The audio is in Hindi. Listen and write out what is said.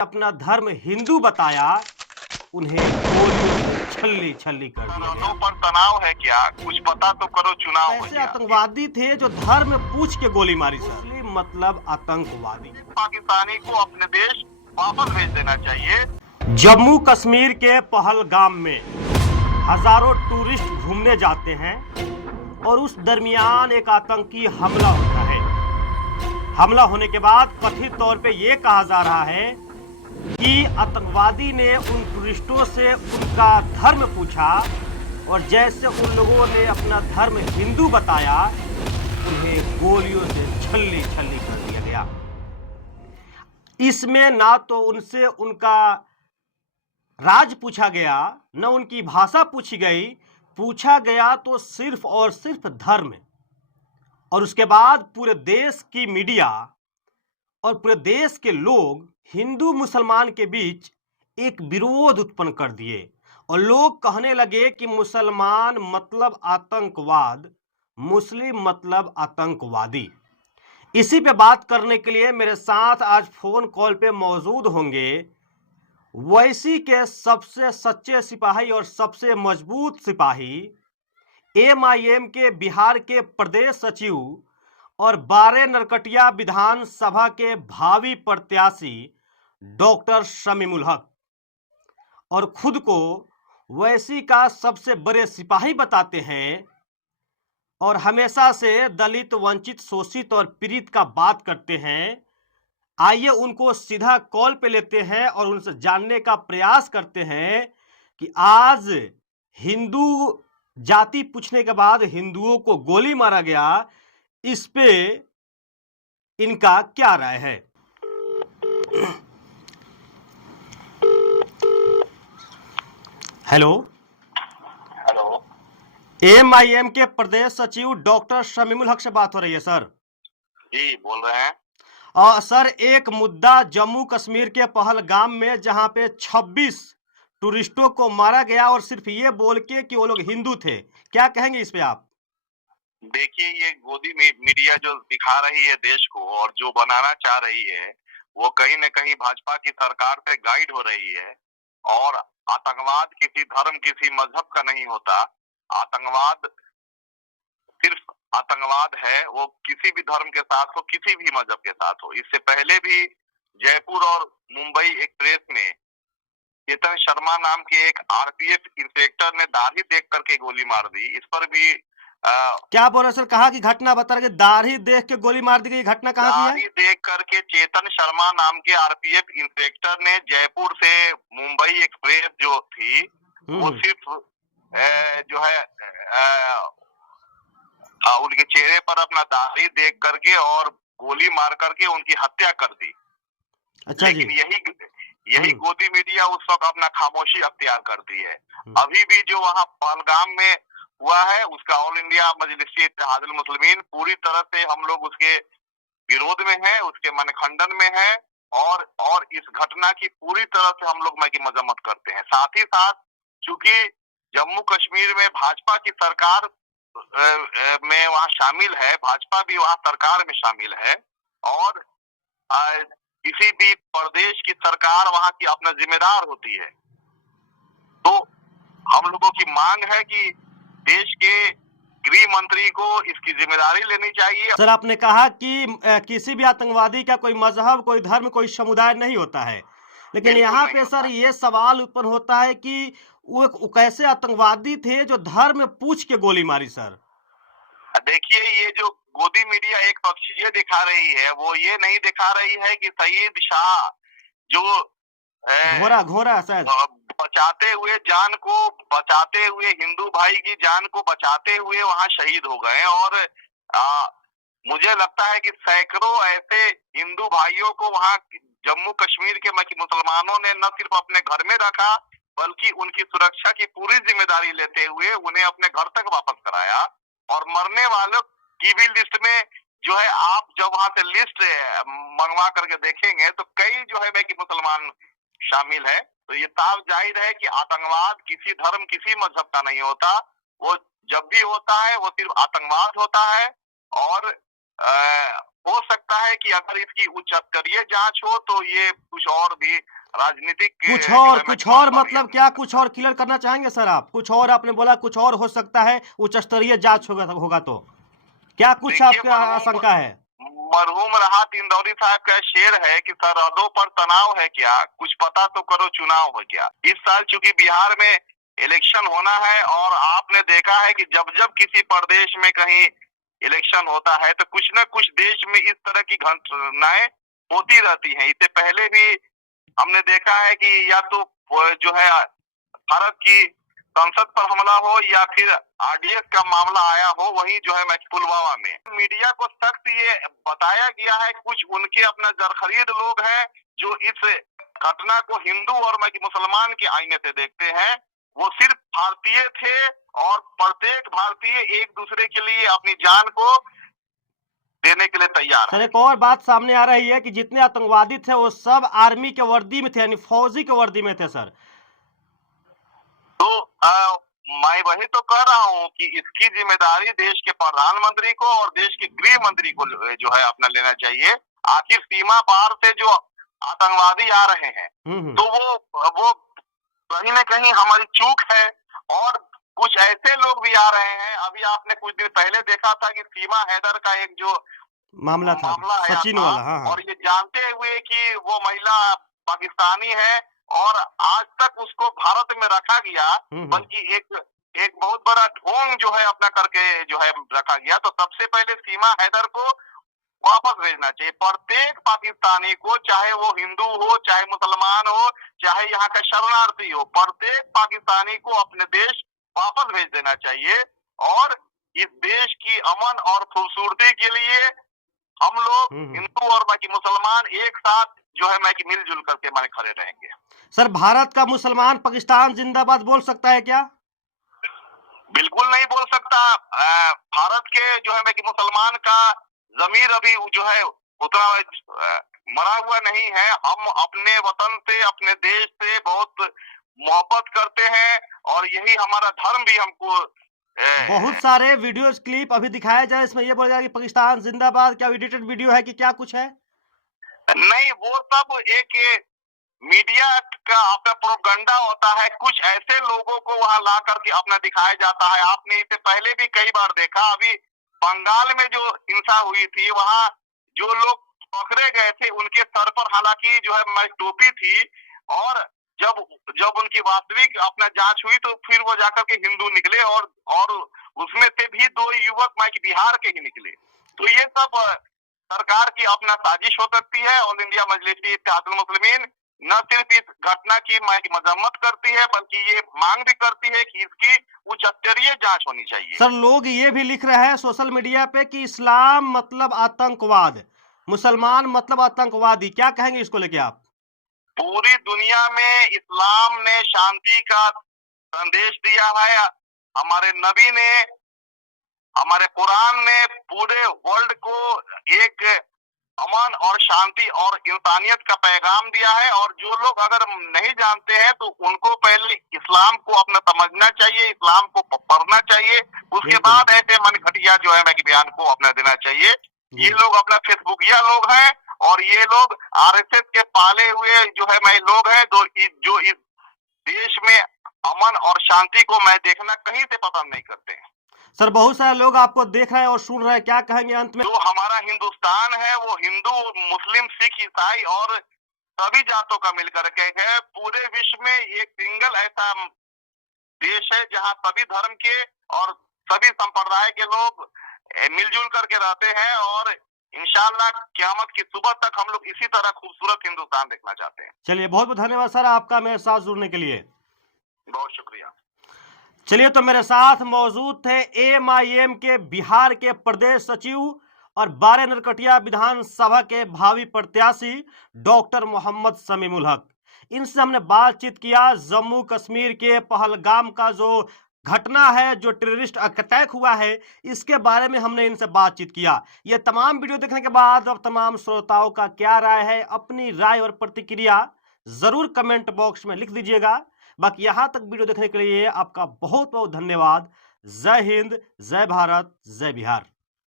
अपना धर्म हिंदू बताया, उन्हें गोलियों से छल्ली छल्ली कर दिया गया। पर तनाव है क्या? कुछ पता तो करो, चुनाव हो ऐसे गया। आतंकवादी थे जो धर्म पूछ के गोली मारी सर। मुस्लिम मतलब आतंकवादी। पाकिस्तानी को अपने देश वापस भेज देना चाहिए। जम्मू कश्मीर के पहलगाम में हजारों टूरिस्ट घूमने जाते हैं और उस दरमियान एक आतंकी हमला होता है। हमला होने के बाद कथित तौर पे ये कहा जा रहा है कि आतंकवादी ने उन टूरिस्टों से उनका धर्म पूछा और जैसे उन लोगों ने अपना धर्म हिंदू बताया, उन्हें गोलियों से छल्ली छल्ली कर दिया गया। इसमें ना तो उनसे उनका राज पूछा गया, न उनकी भाषा पूछी गई, पूछा गया तो सिर्फ और सिर्फ धर्म। और उसके बाद पूरे देश की मीडिया और पूरे देश के लोग हिंदू मुसलमान के बीच एक विरोध उत्पन्न कर दिए और लोग कहने लगे कि मुसलमान मतलब आतंकवाद, मुस्लिम मतलब आतंकवादी। इसी पे बात करने के लिए मेरे साथ आज फोन कॉल पे मौजूद होंगे वैसी के सबसे सच्चे सिपाही और सबसे मजबूत सिपाही, एमआईएम के बिहार के प्रदेश सचिव और बारे नरकटिया विधानसभा के भावी प्रत्याशी डॉक्टर शमीमुल हक, और खुद को वैसी का सबसे बड़े सिपाही बताते हैं और हमेशा से दलित, वंचित, शोषित और पीड़ित का बात करते हैं। आइए उनको सीधा कॉल पे लेते हैं और उनसे जानने का प्रयास करते हैं कि आज हिंदू जाति पूछने के बाद हिंदुओं को गोली मारा गया, इस पे इनका क्या राय है। हेलो हेलो, एमआईएम के प्रदेश सचिव डॉक्टर शमीमुल हक से बात हो रही है सर। जी बोल रहे हैं। सर, एक मुद्दा जम्मू कश्मीर के पहलगाम में जहां पे 26 टूरिस्टों को मारा गया और सिर्फ ये बोल के कि वो लोग हिंदू थे, क्या कहेंगे इस पे आप। देखिए, ये गोदी मीडिया जो दिखा रही है देश को और जो बनाना चाह रही है, वो कहीं न कहीं भाजपा की सरकार से गाइड हो रही है। और आतंकवाद किसी धर्म, किसी मजहब का नहीं होता। आतंकवाद सिर्फ आतंकवाद है, वो किसी भी धर्म के साथ हो, किसी भी मजहब के साथ हो। इससे पहले भी जयपुर और मुंबई एक्सप्रेस में चेतन शर्मा नाम के एक आरपीएफ इंस्पेक्टर ने दाढ़ी देख करके गोली मार दी। इस पर भी क्या बोल रहे सर, कहा कि घटना बता रहे, दाढ़ी देख के गोली मार दी गई, घटना कहाँ की है। दाढ़ी देख करके चेतन शर्मा नाम के आरपीएफ इंस्पेक्टर ने जयपुर से मुंबई एक्सप्रेस जो थी, वो सिर्फ जो है उनके चेहरे पर अपना दाढ़ी देख करके और गोली मार करके उनकी हत्या कर दी। अच्छा लेकिन जी। यही गोदी मीडिया उस वक्त अपना खामोशी अख्तियार करती है। अभी भी जो वहाँ पहलगाम में हुआ है, उसका ऑल इंडिया मजलिस इत्तेहादुल मुस्लिमीन पूरी तरह से हम लोग उसके विरोध में है, उसके मनखंडन में है और इस घटना की पूरी तरह से हम लोग की मजम्मत करते हैं। साथ ही साथ चूंकि जम्मू कश्मीर में भाजपा की सरकार में वहाँ शामिल है, भाजपा भी वहाँ सरकार में शामिल है और किसी भी प्रदेश की सरकार वहाँ की अपना जिम्मेदार होती है। तो हम लोगों की मांग है कि देश के गृह मंत्री को इसकी जिम्मेदारी लेनी चाहिए। सर, आपने कहा कि किसी भी आतंकवादी का कोई मजहब, कोई धर्म, कोई समुदाय नहीं होता है, लेकिन यहाँ पे सर ये सवाल उत्पन्न होता है कि वो कैसे आतंकवादी थे जो धर्म पूछ के गोली मारी सर। देखिए, ये जो गोदी मीडिया एक पक्षीय दिखा रही है, वो ये नहीं दिखा रही है कि सईद शाह जो घोड़ा शायद बचाते हुए हिंदू भाई की जान को बचाते हुए वहाँ शहीद हो गए। और मुझे लगता है कि सैकड़ों ऐसे हिंदू भाइयों को वहाँ जम्मू कश्मीर के मुसलमानों ने न सिर्फ अपने घर में रखा, बल्कि उनकी सुरक्षा की पूरी जिम्मेदारी लेते हुए उन्हें अपने घर तक वापस कराया। और मरने वालों की भी लिस्ट में जो है, आप जब वहां से लिस्ट मंगवा करके देखेंगे तो कई जो है कि मुसलमान शामिल है। तो ये साफ जाहिर है कि आतंकवाद किसी धर्म, किसी मजहब का नहीं होता। वो जब भी होता है वो सिर्फ आतंकवाद होता है और हो सकता है कि अगर इसकी उच्च स्तरीय जांच हो तो ये कुछ और भी राजनीतिक कुछ और मतलब क्या कुछ और क्लियर करना चाहेंगे सर आप? कुछ और आपने बोला कुछ और हो सकता है उच्च स्तरीय जांच होगा तो क्या कुछ आपका आशंका है? मरहूम राहत इंदौरी साहब का शेर है कि सरहदों पर तनाव है क्या, कुछ पता तो करो चुनाव है क्या। इस साल चूंकि बिहार में इलेक्शन होना है और आपने देखा है कि जब जब किसी प्रदेश में कहीं इलेक्शन होता है तो कुछ न कुछ देश में इस तरह की घटनाएं होती रहती हैं। इससे पहले भी हमने देखा है कि या तो जो है भारत की संसद पर हमला हो या फिर आरडीएक्स का मामला आया हो, वही जो है पुलवामा में मीडिया को सख्त ये बताया गया है, कुछ उनके अपना जरखरीद लोग हैं जो इस घटना को हिंदू और मुसलमान के आईने से देखते हैं। वो सिर्फ भारतीय थे और प्रत्येक भारतीय एक दूसरे के लिए अपनी जान को देने के लिए तैयार है। सर एक और बात सामने आ रही है कि जितने आतंकवादी थे वो सब आर्मी के वर्दी में थे, यानी फौजी के वर्दी में थे सर। तो मैं वही तो कह रहा हूँ कि इसकी जिम्मेदारी देश के प्रधानमंत्री को और देश के गृह मंत्री को जो है अपना लेना चाहिए। आखिर सीमा पार से जो आतंकवादी आ रहे हैं तो वो कहीं न कहीं हमारी चूक है और कुछ ऐसे लोग भी आ रहे हैं। अभी आपने कुछ दिन पहले देखा था कि सीमा हैदर का एक जो मामला सचिन वाला, हाँ। और ये जानते हुए कि वो महिला पाकिस्तानी है और आज तक उसको भारत में रखा गया, बल्कि एक बहुत बड़ा ढोंग जो है अपना करके जो है रखा गया। तो सबसे पहले सीमा हैदर को वापस भेजना चाहिए। प्रत्येक पाकिस्तानी को, चाहे वो हिंदू हो, चाहे मुसलमान हो, चाहे यहाँ का शरणार्थी हो, प्रत्येक पाकिस्तानी को अपने देश वापस भेज देना चाहिए। और इस देश की अमन और खूबसूरती के लिए हम लोग हिंदू और मुसलमान एक साथ जो है मिलजुल करके खड़े रहेंगे। सर भारत का मुसलमान पाकिस्तान जिंदाबाद बोल सकता है क्या? बिल्कुल नहीं बोल सकता। भारत के जो है मुसलमान का जमीर अभी जो है उतना मरा हुआ नहीं है। हम अपने वतन से, अपने देश से बहुत मोहब्बत करते हैं और यही हमारा धर्म भी हमको बहुत सारे वीडियोस क्लिप अभी दिखाया जाए, इसमें ये बोला जाए कि पाकिस्तान जिंदाबाद। क्या एडिटेड वीडियो है कि क्या कुछ है? नहीं, वो सब एक मीडिया का अपना प्रोपगंडा होता है। कुछ ऐसे लोगों को वहां ला करके अपना दिखाया जाता है। आपने इससे पहले भी कई बार देखा, अभी बंगाल में जो हिंसा हुई थी वहां जो लोग पकड़े गए थे उनके सर पर हालांकि जो है टोपी थी और जब उनकी वास्तविक अपना जांच हुई तो फिर वो जाकर के हिंदू निकले और उसमें से भी 2 युवक बिहार के ही निकले। तो ये सब सरकार की अपना साजिश हो सकती है। ऑल इंडिया मजलिस इत्तेहादुल मुस्लिमीन न सिर्फ इस घटना की मजम्मत करती है बल्कि ये मांग भी करती है कि इसकी उच्च स्तरीय जांच होनी चाहिए। सर लोग ये भी लिख रहे हैं सोशल मीडिया पे कि इस्लाम मतलब आतंकवाद, मुसलमान मतलब आतंकवादी। क्या कहेंगे इसको लेके आप? पूरी दुनिया में इस्लाम ने शांति का संदेश दिया है। हमारे नबी ने, हमारे कुरान ने पूरे वर्ल्ड को एक अमन और शांति और इंसानियत का पैगाम दिया है। और जो लोग अगर नहीं जानते हैं तो उनको पहले इस्लाम को अपना समझना चाहिए, इस्लाम को पढ़ना चाहिए, उसके बाद ऐसे मन घटिया जो है बयान को अपना देना चाहिए। ये लोग अपना फेसबुकिया लोग हैं और ये लोग आरएसएस के पाले हुए जो है लोग हैं जो इस देश में अमन और शांति को देखना कहीं से पसंद नहीं करते हैं। सर बहुत सारे लोग आपको देख रहे हैं और सुन रहे हैं, क्या कहेंगे अंत में? जो हमारा हिंदुस्तान है वो हिंदू, मुस्लिम, सिख, ईसाई और सभी जातों का मिलकर के है। पूरे विश्व में एक सिंगल ऐसा देश है जहां सभी धर्म के और सभी संप्रदाय के लोग मिलजुल करके रहते हैं और इंशाअल्लाह क़यामत की सुबह तक हम लोग इसी तरह खूबसूरत हिंदुस्तान देखना चाहते हैं। चलिए बहुत बहुत धन्यवाद सर आपका मेरे साथ जुड़ने के लिए। बहुत शुक्रिया। चलिए तो मेरे साथ मौजूद थे एमआईएम के बिहार के प्रदेश सचिव और बारे नरकटिया विधानसभा के भावी प्रत्याशी डॉक्टर मोहम्मद शमीमुल हक। इनसे हमने बातचीत किया। जम्मू कश्मीर के पहलगाम का जो घटना है, जो टेररिस्ट अटैक हुआ है, इसके बारे में हमने इनसे बातचीत किया। ये तमाम वीडियो देखने के बाद अब तमाम श्रोताओं का क्या राय है, अपनी राय और प्रतिक्रिया जरूर कमेंट बॉक्स में लिख दीजिएगा। बाकी यहाँ तक वीडियो देखने के लिए आपका बहुत बहुत धन्यवाद। जय हिंद, जय भारत, जय बिहार।